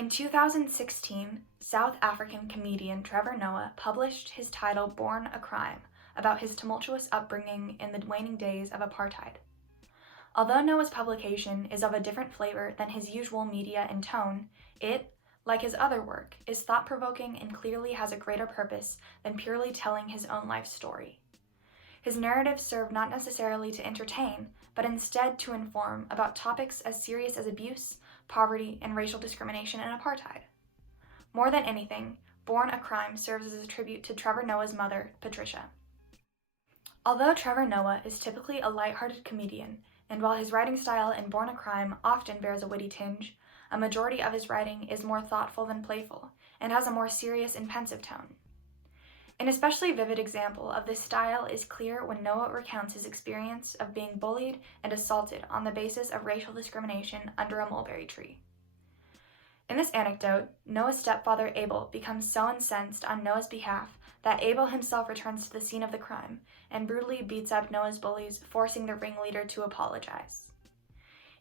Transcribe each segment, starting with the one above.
In 2016, South African comedian Trevor Noah published his title Born a Crime about his tumultuous upbringing in the waning days of apartheid. Although Noah's publication is of a different flavor than his usual media and tone, it, like his other work, is thought-provoking and clearly has a greater purpose than purely telling his own life story. His narratives serve not necessarily to entertain, but instead to inform about topics as serious as abuse, poverty, and racial discrimination and apartheid. More than anything, Born a Crime serves as a tribute to Trevor Noah's mother, Patricia. Although Trevor Noah is typically a lighthearted comedian, and while his writing style in Born a Crime often bears a witty tinge, a majority of his writing is more thoughtful than playful, and has a more serious and pensive tone. An especially vivid example of this style is clear when Noah recounts his experience of being bullied and assaulted on the basis of racial discrimination under a mulberry tree. In this anecdote, Noah's stepfather Abel becomes so incensed on Noah's behalf that Abel himself returns to the scene of the crime and brutally beats up Noah's bullies, forcing the ringleader to apologize.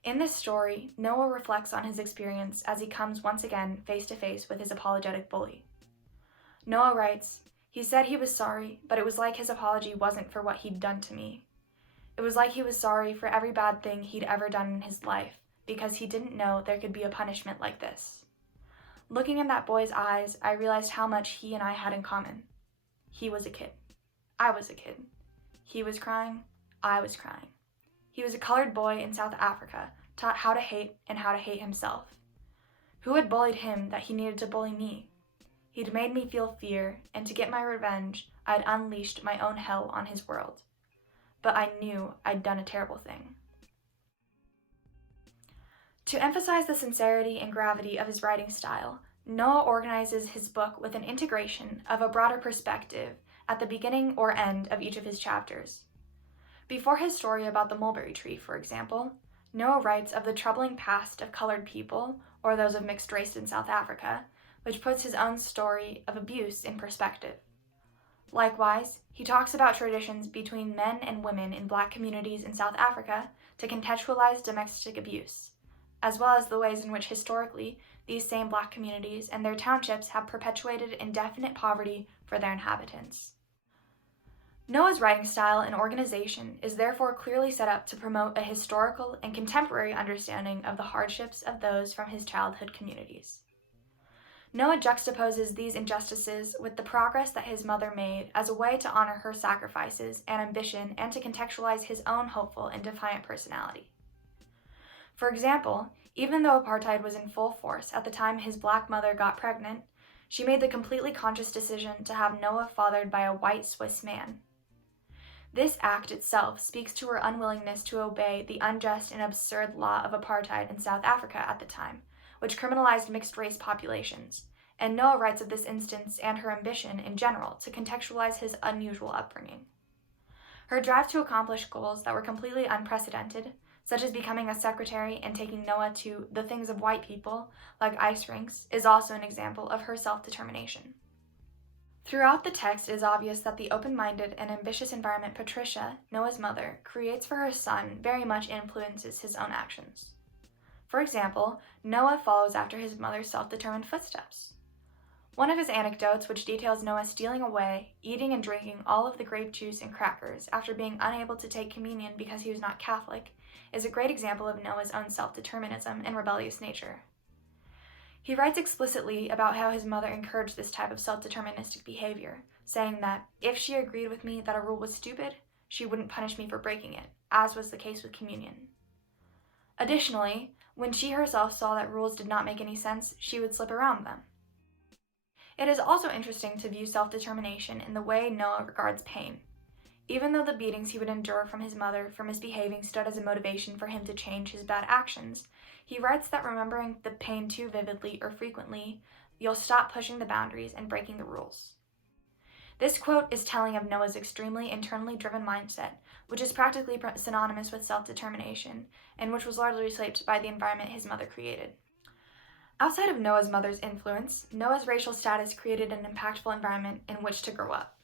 In this story, Noah reflects on his experience as he comes once again face to face with his apologetic bully. Noah writes, "He said he was sorry, but it was like his apology wasn't for what he'd done to me. It was like he was sorry for every bad thing he'd ever done in his life, because he didn't know there could be a punishment like this. Looking in that boy's eyes, I realized how much he and I had in common. He was a kid. I was a kid. He was crying. I was crying. He was a colored boy in South Africa, taught how to hate and how to hate himself. Who had bullied him that he needed to bully me? He'd made me feel fear, and to get my revenge, I'd unleashed my own hell on his world. But I knew I'd done a terrible thing." To emphasize the sincerity and gravity of his writing style, Noah organizes his book with an integration of a broader perspective at the beginning or end of each of his chapters. Before his story about the mulberry tree, for example, Noah writes of the troubling past of colored people, or those of mixed race in South Africa, which puts his own story of abuse in perspective. Likewise, he talks about traditions between men and women in Black communities in South Africa to contextualize domestic abuse, as well as the ways in which historically these same Black communities and their townships have perpetuated indefinite poverty for their inhabitants. Noah's writing style and organization is therefore clearly set up to promote a historical and contemporary understanding of the hardships of those from his childhood communities. Noah juxtaposes these injustices with the progress that his mother made as a way to honor her sacrifices and ambition and to contextualize his own hopeful and defiant personality. For example, even though apartheid was in full force at the time his Black mother got pregnant, she made the completely conscious decision to have Noah fathered by a white Swiss man. This act itself speaks to her unwillingness to obey the unjust and absurd law of apartheid in South Africa at the time, which criminalized mixed-race populations, and Noah writes of this instance and her ambition in general to contextualize his unusual upbringing. Her drive to accomplish goals that were completely unprecedented, such as becoming a secretary and taking Noah to the things of white people, like ice rinks, is also an example of her self-determination. Throughout the text, it is obvious that the open-minded and ambitious environment Patricia, Noah's mother, creates for her son very much influences his own actions. For example, Noah follows after his mother's self-determined footsteps. One of his anecdotes, which details Noah stealing away, eating and drinking all of the grape juice and crackers after being unable to take communion because he was not Catholic, is a great example of Noah's own self-determinism and rebellious nature. He writes explicitly about how his mother encouraged this type of self-deterministic behavior, saying that if she agreed with me that a rule was stupid, she wouldn't punish me for breaking it, as was the case with communion. Additionally, when she herself saw that rules did not make any sense, she would slip around them. It is also interesting to view self-determination in the way Noah regards pain. Even though the beatings he would endure from his mother for misbehaving stood as a motivation for him to change his bad actions, he writes that remembering the pain too vividly or frequently, you'll stop pushing the boundaries and breaking the rules. This quote is telling of Noah's extremely internally driven mindset, which is practically synonymous with self-determination, and which was largely shaped by the environment his mother created. Outside of Noah's mother's influence, Noah's racial status created an impactful environment in which to grow up.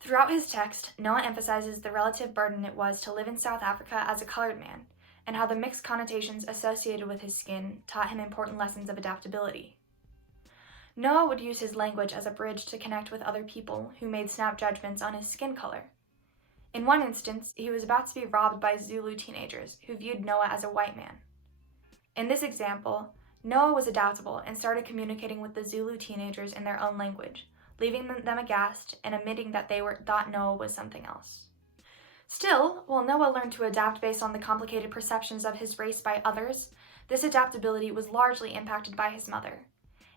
Throughout his text, Noah emphasizes the relative burden it was to live in South Africa as a colored man, and how the mixed connotations associated with his skin taught him important lessons of adaptability. Noah would use his language as a bridge to connect with other people who made snap judgments on his skin color. In one instance, he was about to be robbed by Zulu teenagers who viewed Noah as a white man. In this example, Noah was adaptable and started communicating with the Zulu teenagers in their own language, leaving them aghast and admitting that they thought Noah was something else. Still, while Noah learned to adapt based on the complicated perceptions of his race by others, this adaptability was largely impacted by his mother.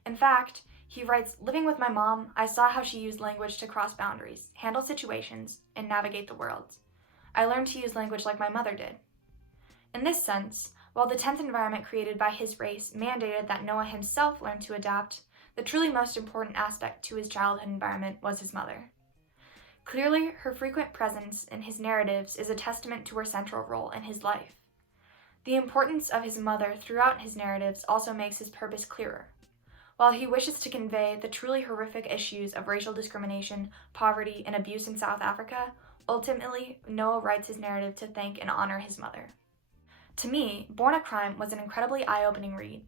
In fact, he writes, "Living with my mom, I saw how she used language to cross boundaries, handle situations, and navigate the world. I learned to use language like my mother did." In this sense, while the tense environment created by his race mandated that Noah himself learn to adapt, the truly most important aspect to his childhood environment was his mother. Clearly, her frequent presence in his narratives is a testament to her central role in his life. The importance of his mother throughout his narratives also makes his purpose clearer. While he wishes to convey the truly horrific issues of racial discrimination, poverty, and abuse in South Africa, ultimately, Noah writes his narrative to thank and honor his mother. To me, Born a Crime was an incredibly eye-opening read.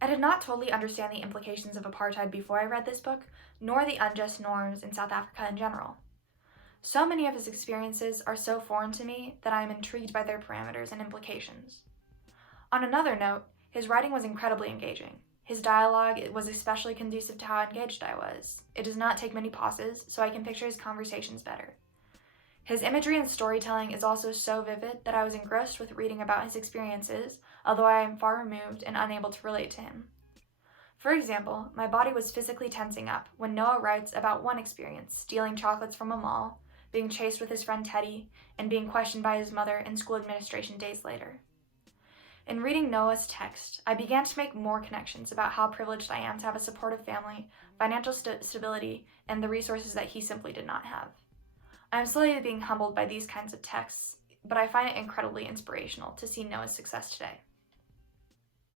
I did not totally understand the implications of apartheid before I read this book, nor the unjust norms in South Africa in general. So many of his experiences are so foreign to me that I am intrigued by their parameters and implications. On another note, his writing was incredibly engaging. His dialogue was especially conducive to how engaged I was. It does not take many pauses, so I can picture his conversations better. His imagery and storytelling is also so vivid that I was engrossed with reading about his experiences, although I am far removed and unable to relate to him. For example, my body was physically tensing up when Noah writes about one experience, stealing chocolates from a mall, being chased with his friend Teddy, and being questioned by his mother in school administration days later. In reading Noah's text, I began to make more connections about how privileged I am to have a supportive family, financial stability, and the resources that he simply did not have. I am slowly being humbled by these kinds of texts, but I find it incredibly inspirational to see Noah's success today.